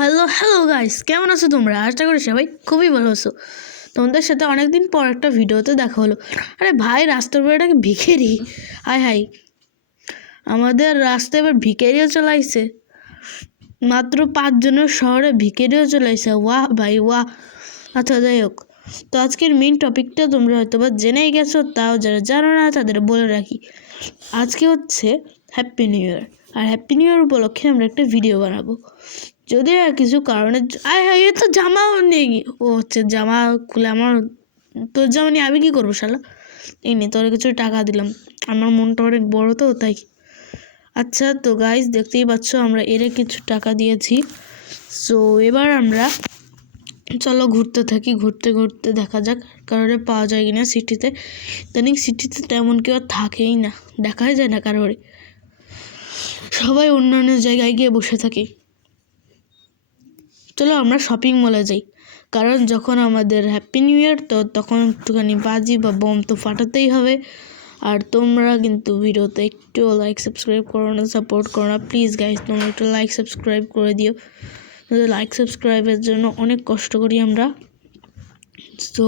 Hello guys, কেমন আছো তোমরা? আশা করি সবাই খুবই ভালো আছো। তোমাদের সাথে অনেকদিন পর একটা ভিডিওতে দেখা হলো। আরে ভাই, রাস্তার উপরে এটাকে ভিখারি। হাই হাই, আমাদের রাস্তায় এবার ভিখারিও চলাইছে। মাত্র 5 জনের শহরে ভিখারিও চলাইছে। ওয়াহ ভাই ওয়াহ। আচ্ছা, যাই হোক, তো আজকের মেইন টপিকটা তোমরা হয়তো বা জেনেই গেছো, তাও যারা জানো না তাদের বলে রাখি। আজকে হচ্ছে হ্যাপি নিউ ইয়ার, আর হ্যাপি নিউ ইয়ার উপলক্ষে আমরা একটা ভিডিও বানাবো। যদি কিছু কারণে এ তো জামাও নেই। ও হচ্ছে জামা খুলে আমার, তোর জামা নিয়ে আমি কী করবো শালা? এই নে, তোর কিছু টাকা দিলাম, আমার মনটা অনেক বড় তো তাই। আচ্ছা, তো গাইস দেখতেই পাচ্ছ আমরা এর কিছু টাকা দিয়েছি। সো এবার আমরা চলো ঘুরতে থাকি, ঘুরতে ঘুরতে দেখা যাক কারোরে পাওয়া যায় কিনা সিটিতে। ইদানিং সিটিতে তেমন কেউ আর থাকেই না, দেখাই যায় না কারোরে, সবাই অন্যান্য জায়গায় গিয়ে বসে থাকে। চলো আমরা শপিং মলে যাই, কারণ যখন আমাদের হ্যাপি নিউ ইয়ার তো তখন একটুখানি বাজি বা বোম তো ফাটাতেই হবে। আর তোমরা কিন্তু ভিডিওতে একটু লাইক সাবস্ক্রাইব করো না, সাপোর্ট করো না প্লিজ গাইজ। তোমরা একটু লাইক সাবস্ক্রাইব করে দিও, লাইক সাবস্ক্রাইবের জন্য অনেক কষ্ট করি আমরা। তো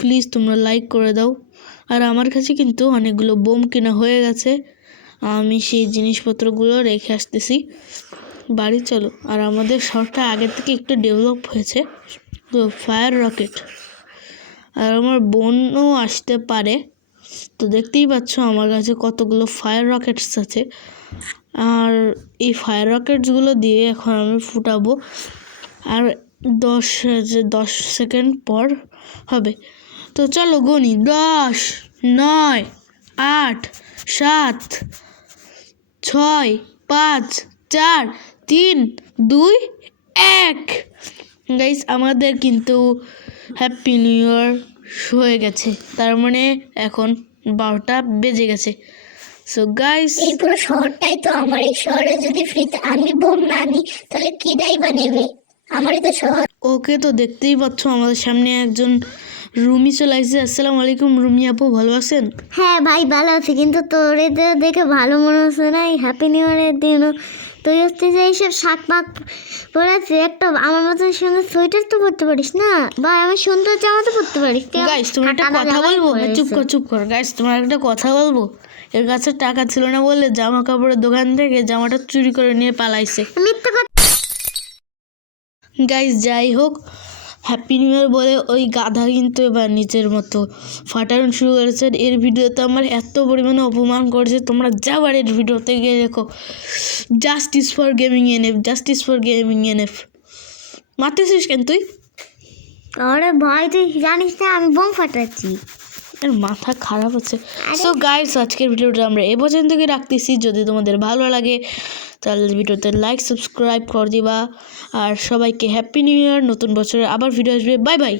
প্লিজ তোমরা লাইক করে দাও। আর আমার কাছে কিন্তু অনেকগুলো বোম কেনা হয়ে গেছে, আমি সেই জিনিসপত্রগুলো রেখে আসতেছি বাড়ি। চলো, আর আমাদের শহরটা আগের থেকে একটু ডেভেলপ হয়েছে, তো ফায়ার রকেট, আর আমার বোনও আসতে পারে। তো দেখতেই পাচ্ছ আমার কাছে কতগুলো ফায়ার রকেটস আছে, আর এই ফায়ার রকেটসগুলো দিয়ে এখন আমি ফুটাবো। আর 10 সেকেন্ড পর হবে। তো চলো গনি, 10, 9, 8, 7, 6, 5, 4, 3, 2, 1। গাইস, আমাদের কিন্তু হ্যাপি নিউ ইয়ার হয়ে গেছে, তার মানে এখন 12টা বেজে গেছে। সো গাইস, এই পুরো শহরটাই তো আমার। এই শহরে যদি ফ্রিতে আমি বোম না আনি তাহলে কি দায় বা নেবে? আমারই তো শহর। ওকে, তো দেখতেই পাচ্ছ আমাদের সামনে একজন রুমি চলে আসছে। আসসালামু আলাইকুম রুমি আপু, ভালো আছেন? হ্যাঁ ভাই, ভালো আছি, কিন্তু তোর এদের দেখে ভালো মনে হচ্ছে না। এই হ্যাপি নিউ ইয়ারের দিনও তুই হচ্ছে যে এইসব শাক পাক পরেছে, একটা আমার মতন সুন্দর সোয়েটার তো পরতে পারিস না, বা আমার সুন্দর জামা তো পরতে পারিস। গাইস, তোমার একটা কথা বলবো? চুপ কর গাইস, তোমার একটা কথা বলবো। এর কাছে টাকা ছিল না বলে জামা কাপড়ের দোকান থেকে জামাটা চুরি করে নিয়ে পালাইছে। মিথ্যা কথা। গাইস, যাই হোক, হ্যাপি নিউ ইয়ার বলে ওই গাধা কিন্তু এবার নিজের মতো ফাটানো শুরু করেছে। এর ভিডিওতে আমার এত পরিমাণে অপমান করেছে, তোমরা যাবার এর ভিডিওতে গিয়ে দেখো। Justice for gaming NF, justice for gaming NF. মারতেছিস কেন তুই? আরে ভাই, তুই জানিস না আমি বোম ফাটাচ্ছি। এর মাথা খারাপ হচ্ছে। সো গাইস, আজকের ভিডিওটা আমরা এ পর্যন্ত রাখতেছি। যদি তোমাদের ভালো লাগে তাহলে ভিডিওতে লাইক সাবস্ক্রাইব করে দিবা, আর সবাইকে হ্যাপি নিউ ইয়ার। নতুন বছরে আবার ভিডিও আসবে। Bye bye.